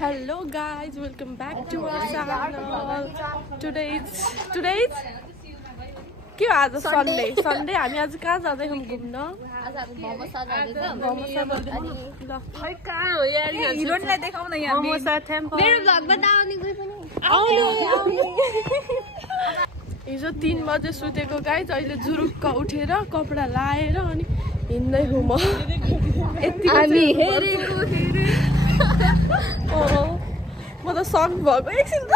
Hello guys, welcome back to our channel. Today's के आज Sunday हामी आज कहाँ जाँदैछौँ घुम्न खै कहाँ हो यार हिरोइनलाई देखाउन यहाँ मोमोसा टेम्पल मेरो भ्लगमा आउने कोही पनि आउने हिजो 3 बजे सुतेको गाइस अहिले जुरुक्क उठेर कपडा लाएर अनि हिँड्दै हो म यति हामी हेरेको म त सक भएको एकछिन त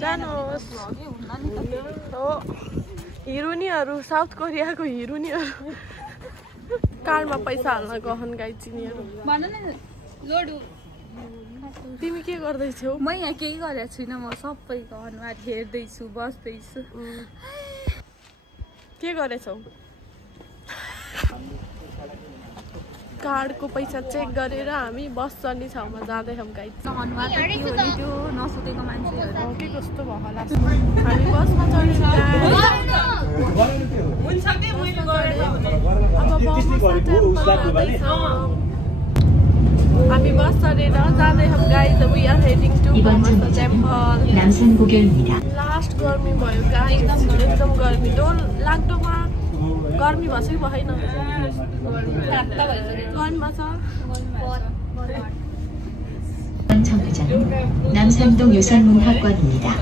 जानुहोस् हो हिरोनीहरू साउथ कोरियाको हिरोनीहरू कारमा पैसा हाल्न गहन गाई चिनीहरू भन न लोड तिमी के गर्दैछौ म यहाँ केही गरेको छुइनँ म सबै अनुहार हेर्दैछु बस्दैछु के गरेछौ कार्डको पैसा चेक गरेर हामी बस चढ्ने ठाउँमा जाँदैछौँ गाइस अनुहार के हो नि त्यो नसुतेको मान्छेहरू के कस्तो भयो होला हामी बसमा चढ्छौँ हुन्छ के मैले गरेको हामी बस चढेर जाँदैछौँ guys we are heading to Momosa temple last गर्मी भयो गाइस एकदम गर्मी डोल लाग्दोमा गर्मी भएछ कि भएन गर्मीमा छ 남산동 유산문학관입니다.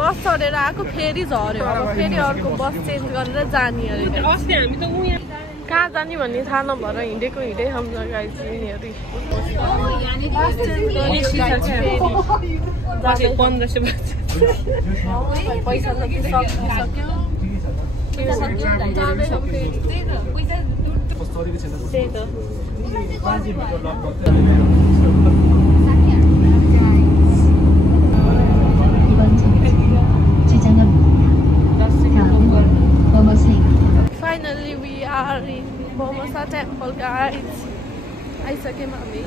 बस चढेर आएको फेरि झर्यो अब फेरि अर्को बस चेन्ज गरेर जाने अरे कहाँ जाने भन्ने थाहा नभएर हिँडेको हिँडै हाम्रो गाइस यिनीहरू पैसा त सक्यो Finally we are in Momosa Temple guys. आइसक्यौँ हामी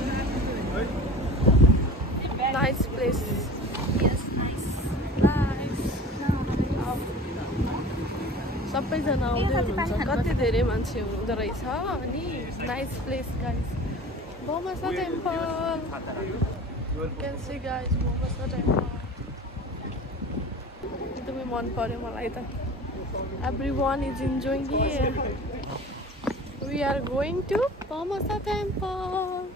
Nice place. Yes, nice. सबैजना आउँदै हुनुहुन्छ कति धेरै मान्छे हुँदो रहेछ अनि nice place guys Momosa temple can see guys Momosa temple एकदमै मन पर्यो मलाई त everyone is enjoying here we are going to Momosa Temple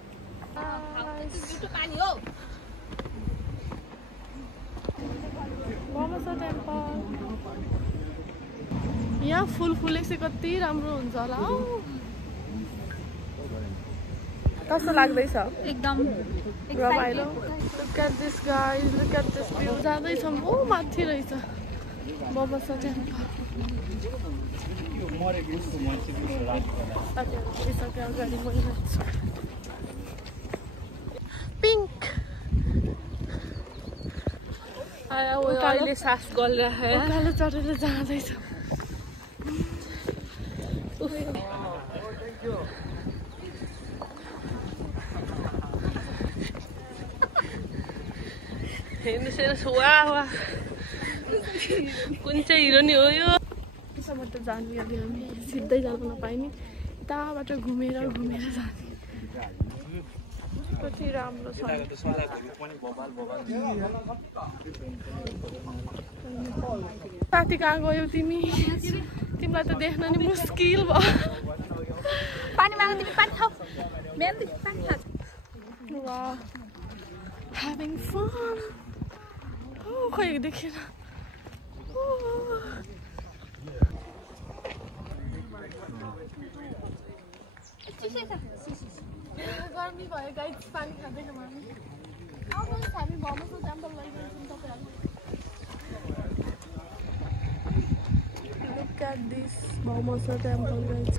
Momosa Temple यहाँ फुल फुलेपछि कति राम्रो हुन्छ होला कस्तो लाग्दैछ एकदम रमाइलो look at this guys look at this view जाँदैछौँ ओ माथि रहेछ मोमोसा टेम्पल पिङ्क उकालोले सास गरिरहेको उकालो चढेर जाँदैछ हेर्नुहोस् वा वा कुन चाहिँ हिरो नि हो यो त्यसमा त जाने अलि हामी सिधै जान नपाइने यताबाट घुमेर घुमेर जाने कति राम्रो छ साथी कहाँ गयौ तिमी तिमीलाई त देख्न नि मुस्किल भयो पानी माग्नु तिमी पानी खाऊ मेहन्दी पानी खा वाह having fun खै देखेन गर्मी भयो गाइस पानी खाँदैनौँ हामी आउनुहोस् हामी मोमोसा टेम्पल लैजान्छौँ तपाईँहरूलाई Look at this Momosa temple guys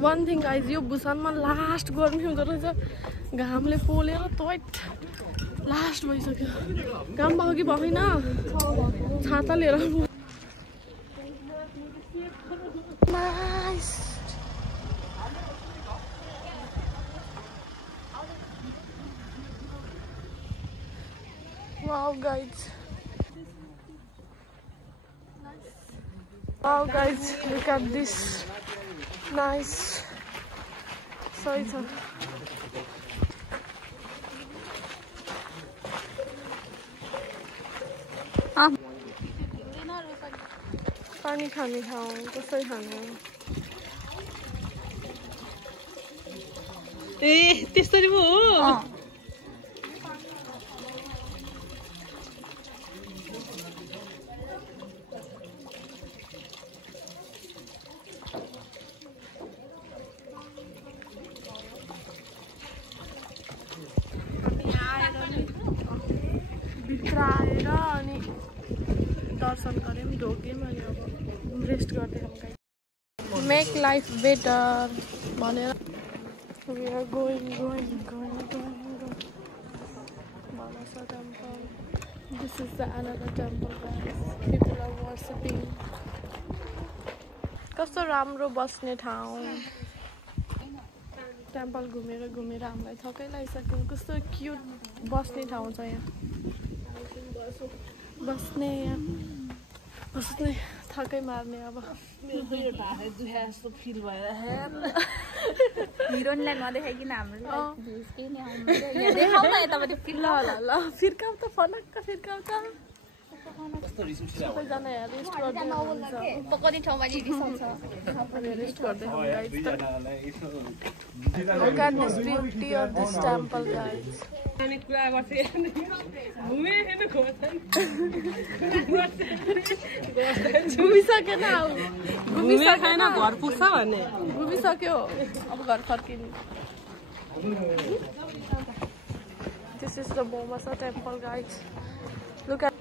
one thing guys यो बुसानमा लास्ट गर्मी हुँदो रहेछ घामले पोलेर तोइट लास्ट भइसक्यो घाम भयो कि भएन छाता लिएर nice Wow guys Wow guys, look at this nice सही छ पानी खाने ठाउँ कसरी खाने ए त्यसरी पो हो भित्र आएर अनि दर्शन गऱ्यौँ ढोक्यौँ अनि अब रेस्ट गर्दै मेक लाइफ बेटर भनेर we are going Manasa temple. This is the another temple guys. People are worshipping. कस्तो राम्रो बस्ने ठाउँ टेम्पल घुमेर हामीलाई थकै लागिसक्यो कस्तो क्युट बस्ने ठाउँ छ यहाँ बस्ने थकै मार्ने अब हिरोइनलाई नदेखाइकिन हाम्रो ल फिर्काउ त फनक्क फिर्काउ त सबैजना यहाँ रेस्ट गर्दै पकाउने ठाउँमा रिसाउँछ रेस्ट गर्दै Look at this beauty of this temple guys. घुमिसक्यो अब घर फर्किने This is the Bomasa temple guys. Look at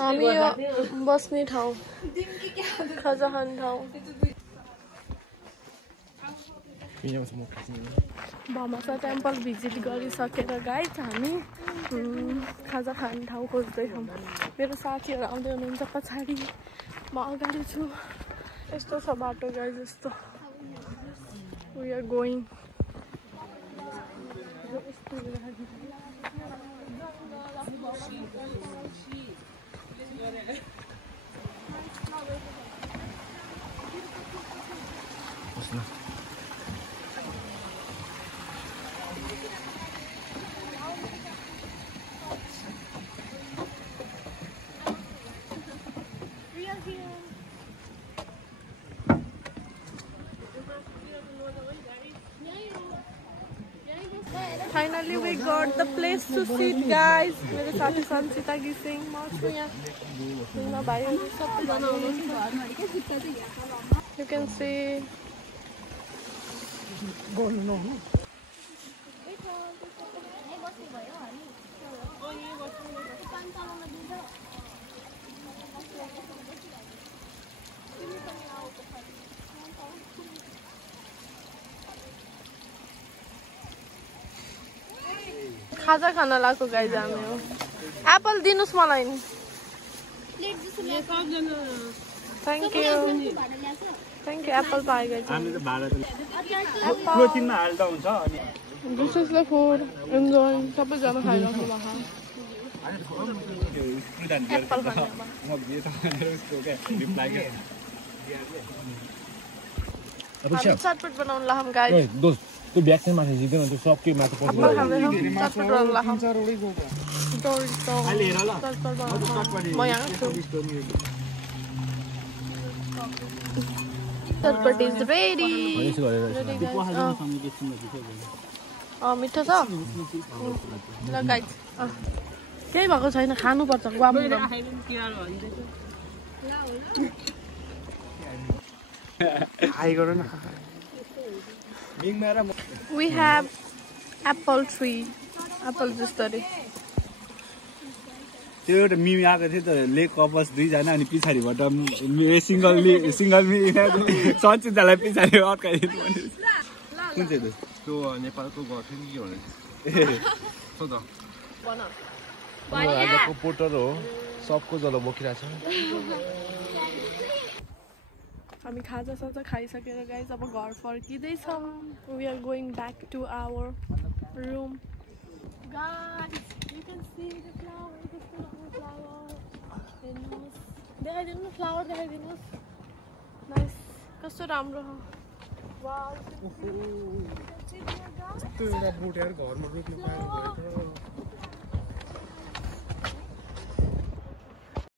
हामी यो बस्ने ठाउँ खाजा खाने ठाउँ भमासा टेम्पल भिजिट गरिसकेर गाइज हामी खाजा खाने ठाउँ खोज्दैछौँ मेरो साथीहरू आउँदै हुनुहुन्छ पछाडि म अगाडि छु यस्तो छ बाटो गाइज यस्तो we are going Finally we got the place to sit guys. मेरो साथी संसिता गिसिङ म छु यहाँ भाइहरु सबैजना हुनुहुन्छ You can see खाजा खाना लाको गाइज हामी हो एप्पल दिनुस् मलाई नि thank you apple pie guys हामी त भाडा प्रोटिनमा हाल्दा हुन्छ अनि this is the food enjoy सबैजना खाइराख्नु भएको एप्पल खाना म दिए त उसको के रिप्लाई के अब चटपट बनाउन ला हम गाइज दोस्त त्यो ब्याक चाहिँ माथि जिदैन त्यो सबकै माथि पछि चटपट बनाउन ला हम अहिले हेर ल म यहाँ छु चटपट इज रेडी मिठो छ ल गाइज केही भएको छैन खानुपर्छ ग्वाम हाई गर न We have apple tree. Apple जस्तै त्यो एउटा मिमी आएको थियो त लेक कपस दुईजना अनि पछाडिबाट सिंगल मिमी सञ्चितालाई पछाडि अड्काइदिनु भने कुन चाहिँ त्यो नेपालको गर्थ्यो नि के भने सोध आजको पोटर हो सबको जलो बोकिरहेछ हामी खाजा साजा खाइसकेर गाइज अब घर फर्किँदैछौँ we are going back to our room guys you can see the flower देखाइदिनु फ्लावर देखाइदिनुहोस् नाइस कस्तो राम्रो त्यो एउटा बोट यार घरमा रोक्नु पाएर